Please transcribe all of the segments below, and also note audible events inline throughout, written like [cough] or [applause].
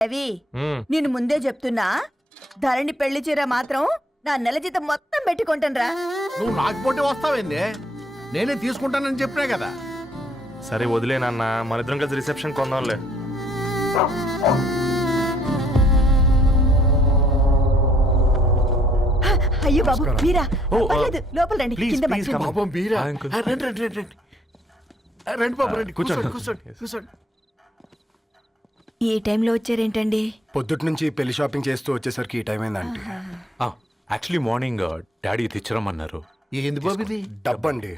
రవి. నేను ముందే చెప్తున్నా ధరణి పెళ్ళి చీర మాత్రం నా నెల జీతం మొత్తం పెట్టుకుంటాను నువ్వు నాకు పోటీ వస్తావేంది? నేనే తీసుకుంటానని చెప్పినా కదా. సరే వదిలేనన్న మన ఇద్దరం కలిసి రిసెప్షన్ కొందాంలే. అయ్యో బాబు మీరా? పర్లేదు లోపల రండి కింద మంచం మీరా? రండి రండి రండి రండి బాబు రండి. కూర్చోండి. కూర్చోండి కూర్చోండి. ఈ టైంలో వచ్చారేంటండి? పొద్దుటి నుంచి పెళ్ళి షాపింగ్ చేస్తూ వచ్చేసరికి ఈ టైం అయిందండి యాక్చువల్లీ మార్నింగ్ డాడీ తెచ్చరమన్నారు ఏంది బాబు ఇది? డబ్బండి.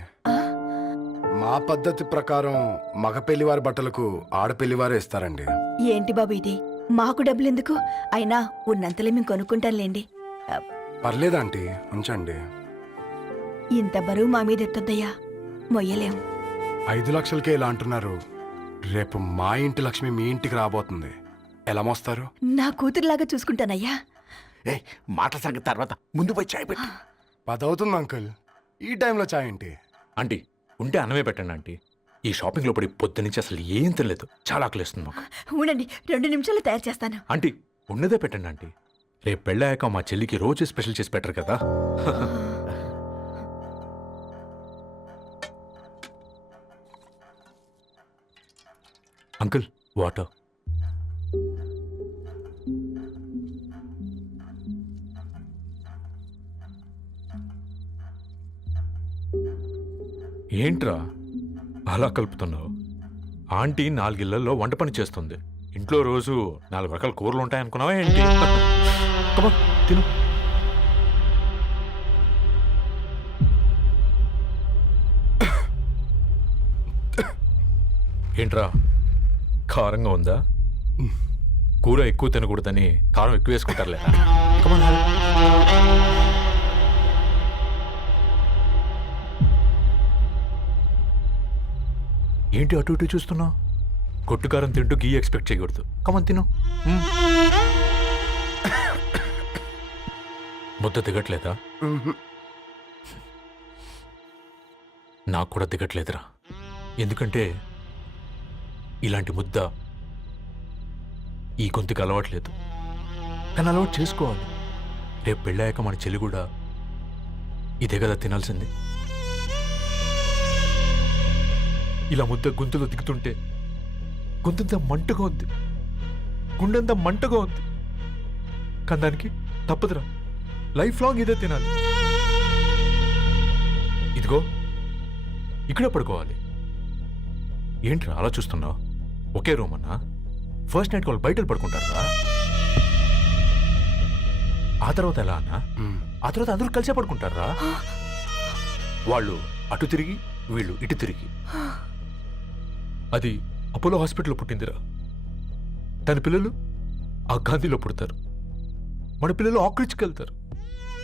మా పద్ధతి ప్రకారం మగ పెళ్ళివారి బట్టలకు ఆడపెళ్ళివారే ఇస్తారండి. ఏంటి బాబు ఇది? మాకు డబ్బులు ఎందుకు అయినా ఉన్నంతలే మేము కొనుక్కుంటాంలేండి ఆ, పర్లేదంటీ ఉంచండి. ఇంత బరువు మా మీద ఎత్తొద్దయ్యా. మొయ్యలేం. ఐదు లక్షలకే ఇలా అంటున్నారు. రేపు మా ఇంటి లక్ష్మి మీ ఇంటికి రాబోతుంది. ఎలా మోస్తారు? నా కూతురులాగా చూసుకుంటానయ్యా. ఏ మాట సంగతి తర్వాత. ముందు పోయి చాయ్ పెట్టి. పదవుతుంది అంకుల్. ఈ టైంలో చాయ్ ఏంటి? ఆంటీ ఉంటే అన్నమే పెట్టండి ఆంటీ. ఈ షాపింగ్లో పడి పొద్దు నుంచి అసలు ఏం తినలేదు. చాలా ఆకలిస్తుంది మాకు. ఉండండి రెండు నిమిషాలు తయారు చేస్తాను. ఆంటీ ఉన్నదే పెట్టండి ఆంటీ. రేపు పెళ్ళాక మా చెల్లికి రోజు స్పెషల్ చేసి పెట్టరు కదా. Uncle water. ఏంట్రా అలా కలుపుతున్నావు? ఆంటీ నాలుగిళ్ళలో వంట పని చేస్తుంది. ఇంట్లో రోజు నాలుగు రకాల కూరలు ఉంటాయనుకున్నావా ఏంటి? తిను. ఏంట్రా? కారంగా ఉందా? కూర ఎక్కువ తినకూడదని కారం ఎక్కువ వేసుకుంటారులే. ఏంటి అటు ఇటు చూస్తున్నావు? కొట్టుకారం తింటూ గీ ఎక్స్పెక్ట్ చేయకూడదు. కమన్ తిను. మ్మ్. ముద్ద దిగట్లేదా? ఉహు. నాకు కూడా దిగట్లేదురా. ఎందుకంటే ఇలాంటి ముద్ద ఈ గొంతుకు అలవాట్లేదు. కానీ అలవాటు చేసుకోవాలి. రేపు పెళ్ళాక మన చెల్లి కూడా ఇదే కదా తినాల్సింది. ఇలా ముద్ద గొంతులో దిగుతుంటే గొంతంతా మంటగా ఉంది. గుండెంతా మంటగా ఉంది. కానీ దానికి తప్పదురా. లైఫ్ లాంగ్ ఇదే తినాలి. ఇదిగో ఇక్కడే పడుకోవాలి. ఏంట్రా అలా చూస్తున్నావు? ఒకే రూమ్ అన్నా? ఫస్ట్ నైట్ వాళ్ళు బయట పడుకుంటారా ఆ తర్వాత ఎలా అన్నా. ఆ తర్వాత అందరూ కలిసే పడుకుంటారా వాళ్ళు అటు తిరిగి వీళ్ళు ఇటు తిరిగి. అది అపోలో హాస్పిటల్లో పుట్టిందిరా. తన పిల్లలు ఆ గాంధీలో పుడతారు. మన పిల్లలు ఆక్రిచ్కి వెళ్తారు.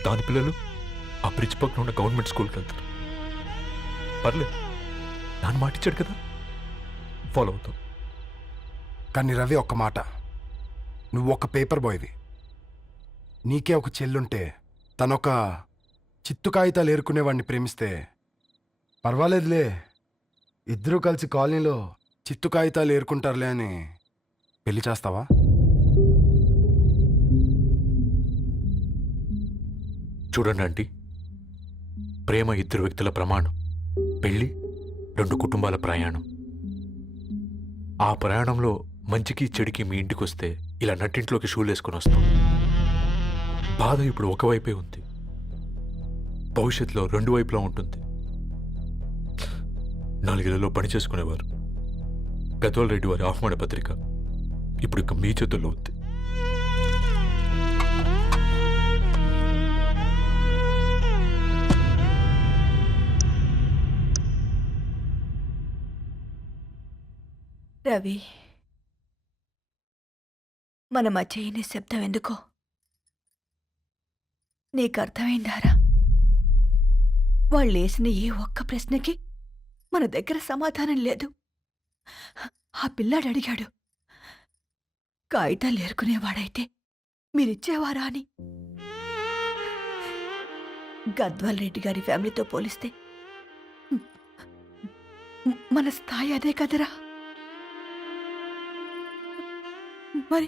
దాని పిల్లలు ఆ బ్రిడ్జ్ పక్కన ఉన్న గవర్నమెంట్ స్కూల్కి వెళ్తారు. పర్లేదు. నాన్న మాటిచ్చాడు కదా. ఫాలో అవుతాం. కానీ రవి ఒక్క మాట. నువ్వు ఒక పేపర్ బాయ్వి. నీకే ఒక చెల్లుంటే తనొక చిత్తు కాగితాలు ఏరుకునేవాడిని ప్రేమిస్తే. పర్వాలేదులే. ఇద్దరూ కలిసి కాలనీలో చిత్తు కాగితాలు ఏరుకుంటారులే అని పెళ్ళి చేస్తావా? చూడండి ఆంటీ. ప్రేమ ఇద్దరు వ్యక్తుల ప్రమాణం. పెళ్ళి రెండు కుటుంబాల ప్రయాణం. ఆ ప్రయాణంలో మంచికి చెడికి మీ ఇంటికి వస్తే ఇలా నట్టింట్లోకి షూలు వేసుకొని వస్తాం. బాధ ఇప్పుడు ఒకవైపే ఉంది. భవిష్యత్తులో రెండు వైపులా ఉంటుంది. నాలుగేళ్ళలో పని చేసుకునేవారు. గద్వాల్ రెడ్డి వారి ఆహ్వాన పత్రిక ఇప్పుడు ఇక మీ చేతుల్లో ఉంది. రవి మన మధ్య ఈ నిశ్శబ్దం ఎందుకో? నీకు అర్థమైందారా? వాళ్ళు వేసిన ఏ ఒక్క ప్రశ్నకి మన దగ్గర సమాధానం లేదు. ఆ పిల్లాడు అడిగాడు కాగితాలు ఏరుకునేవాడైతే మీరిచ్చేవారా అని? గద్వాల్ రెడ్డి గారి ఫ్యామిలీతో పోలిస్తే మన స్థాయి అదే కదరా? మరి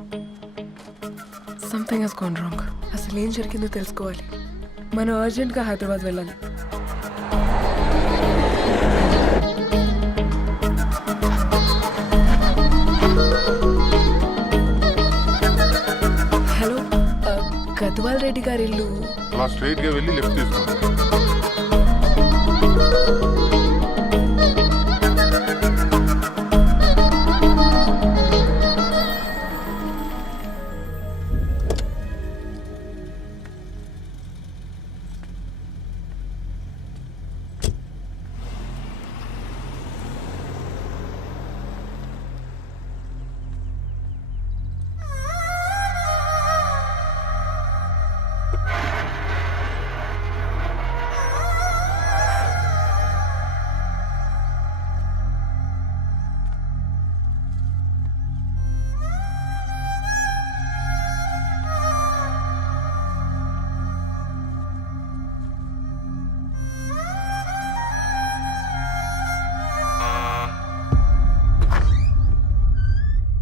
something he's gone wrong అసలు ఏం జరిగిందో తెలుసుకోవాలి. మనం అర్జెంట్గా హైదరాబాద్ వెళ్ళాలి. హలో గద్వాల్ రెడ్డి గారి ఇల్లు అలా స్ట్రైట్గా వెళ్ళి లెఫ్ట్ తీసుకోండి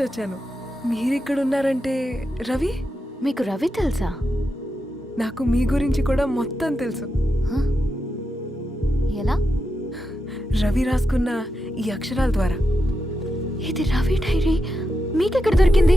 నుంచి వచ్చాను. మీరు ఇక్కడ ఉన్నారంటే రవి? మీకు రవి తెలుసా? నాకు మీ గురించి కూడా మొత్తం తెలుసు? ఎలా? రవి రాసుకున్న ఈ అక్షరాల ద్వారా. ఇది రవి డైరీ. మీకెక్కడ దొరికింది?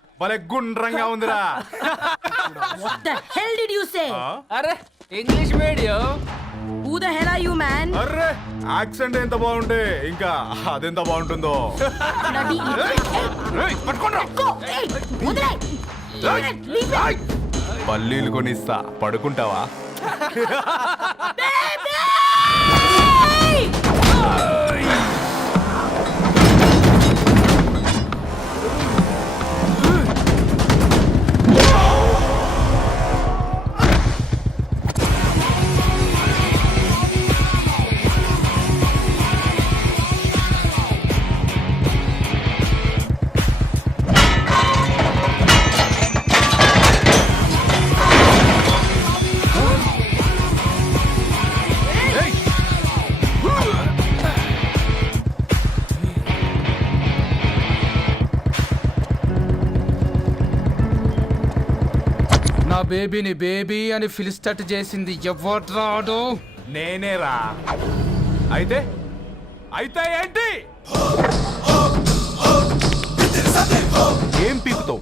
భలే గుండ్రంగా ఉందిరా. అరే English medium Who the hell are you, man? అర్రే యాక్సెంట్ ఎంత బాగుంటే ఇంకా అదెంత బాగుంటుందో. ఏయ్, పట్టుకోండ్రా. ఏయ్, ఏయ్. పల్లీలు కొనిస్తా. పడుకుంటావా? [laughs] బేబీని బేబీ అని ఫిలిస్టట్ చేసింది ఎవడ్రాడు నేనేరా. అయితే? అయితే ఏంటి? ఏం పీకుతావు?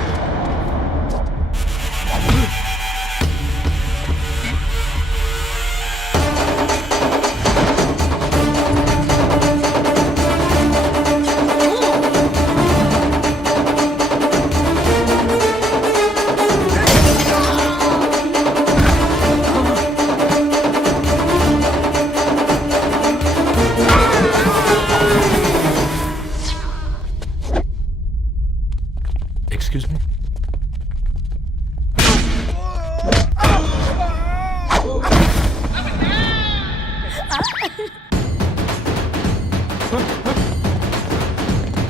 ఎక్స్క్యూజ్ మీ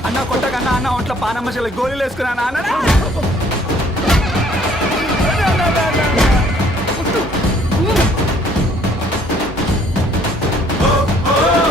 అన్న కొట్టకన్నా అన్న ఒంట్లో పానమ్మ చెల్లి గోళీలు వేసుకున్నా అన్న నా [laughs]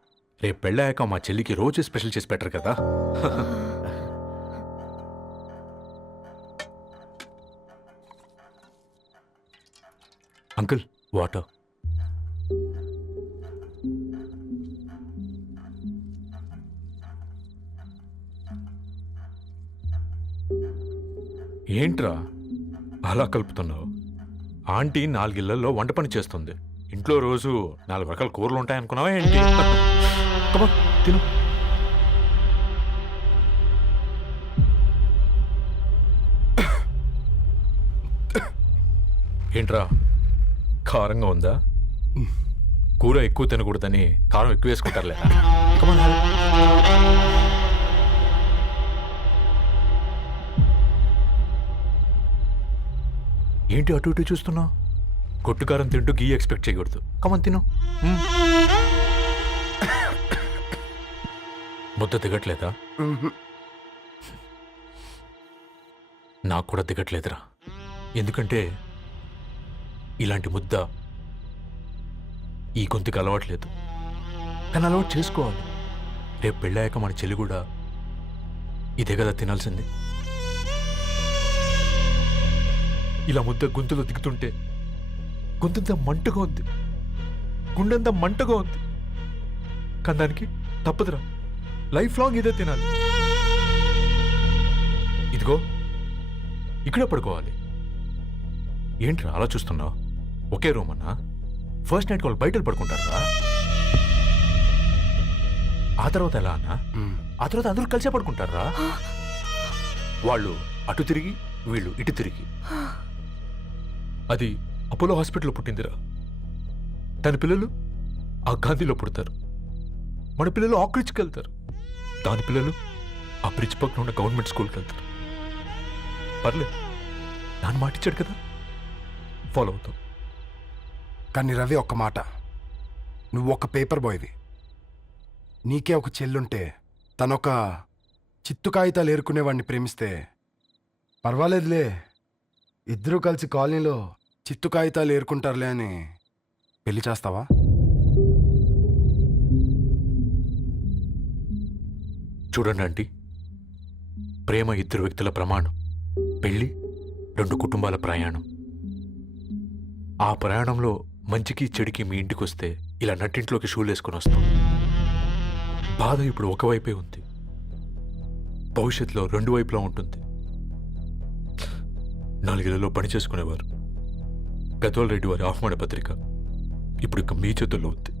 రేపు పెళ్ళాక మా చెల్లికి రోజు స్పెషల్ చేసి పెట్టరు కదా. Uncle water. ఏంట్రా అలా కలుపుతున్నావు? ఆంటీ నాలుగిళ్ళలో వంట పని చేస్తుంది. ఇంట్లో రోజు నాలుగు రకాల కూరలు ఉంటాయనుకున్నావా ఏంటి? Come on, తిను. ఏంట్రా? కారంగా ఉందా? కూర ఎక్కువ తినకూడదని కారం ఎక్కువ వేసుకుంటారులే. ఏంటి అటు ఇటు చూస్తున్నావు? కొట్టుకారం తింటూ గీ ఎక్స్పెక్ట్ చేయకూడదు. కమన్ తిను. ముద్ద దిగట్లేదా? నాకు కూడా దిగట్లేదురా. ఎందుకంటే ఇలాంటి ముద్ద ఈ గొంతుకి అలవాట్లేదు. కానీ అలవాటు చేసుకోవాలి. రేపు పెళ్ళాక మన చెల్లి కూడా ఇదే కదా తినాల్సింది. ఇలా ముద్ద గొంతులో దిగుతుంటే గొంతంతా మంటగా ఉంది. గుండెంతా మంటగా ఉంది. కానీ దానికి తప్పదురా. లైఫ్ లాంగ్ ఇదే తినాలి. ఇదిగో ఇక్కడే పడుకోవాలి. ఏంట్రా అలా చూస్తున్నావు? ఒకే రూమ్ అన్నా ఫస్ట్ నైట్ వాళ్ళు బయట పడుకుంటారా? ఆ తర్వాత ఎలా అన్నా. ఆ తర్వాత అందరూ కలిసే పడుకుంటారా? వాళ్ళు అటు తిరిగి వీళ్ళు ఇటు తిరిగి. అది అపోలో హాస్పిటల్లో పుట్టిందిరా. దాని పిల్లలు ఆ గాంధీలో పుడతారు. మన పిల్లలు ఆక్రిచ్కి వెళ్తారు. దాని పిల్లలు ఆ బ్రిడ్జ్ పక్కన ఉన్న గవర్నమెంట్ స్కూల్కి వెళ్తారు. పర్లేదు నాన్న మాటిచ్చాడు కదా? ఫాలో అవుతాం. కానీ రవి ఒక్క మాట. నువ్వు ఒక పేపర్ బాయ్వి. నీకే ఒక చెల్లుంటే తనొక చిత్తు కాగితాలు ఏరుకునేవాడిని ప్రేమిస్తే పర్వాలేదులే. ఇద్దరూ కలిసి కాలనీలో చిత్తు కాగితాలు ఏరుకుంటారులే అని పెళ్ళి చేస్తావా? చూడండి ఆంటీ ప్రేమ ఇద్దరు వ్యక్తుల ప్రమాణం పెళ్ళి రెండు కుటుంబాల ప్రయాణం. ఆ ప్రయాణంలో మంచికి చెడికి మీ ఇంటికి వస్తే ఇలా నట్టింట్లోకి షూలు వేసుకొని వస్తాం. బాధ ఇప్పుడు ఒకవైపే ఉంది. భవిష్యత్తులో రెండు వైపులా ఉంటుంది. నాలుగేళ్ళలో పని చేసుకునేవారు. రెడ్డి వారి ఆహ్వాన పత్రిక ఇప్పుడు ఇక మీ చేతుల్లో ఉంది.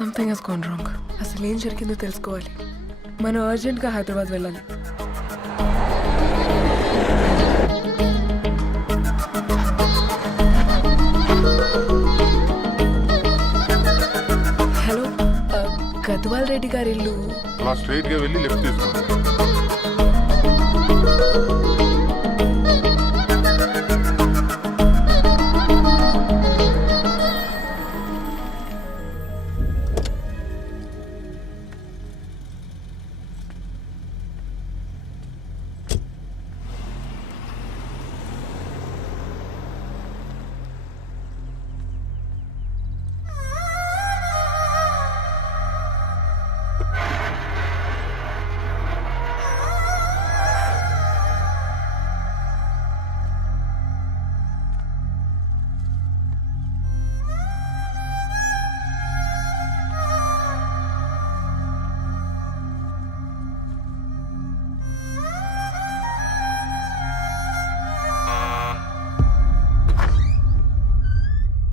something he's gone wrong అసలు ఏం జరిగిందో తెలుసుకోవాలి. మనం అర్జెంట్గా హైదరాబాద్ వెళ్ళాలి. హలో గద్వాల్ రెడ్డి గారి ఇల్లు స్ట్రైట్గా వెళ్ళి లెఫ్ట్ తీసుకోండి.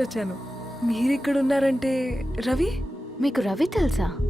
వచ్చాను. మీరు ఇక్కడ ఉన్నారంటే రవి? మీకు రవి తెలుసా?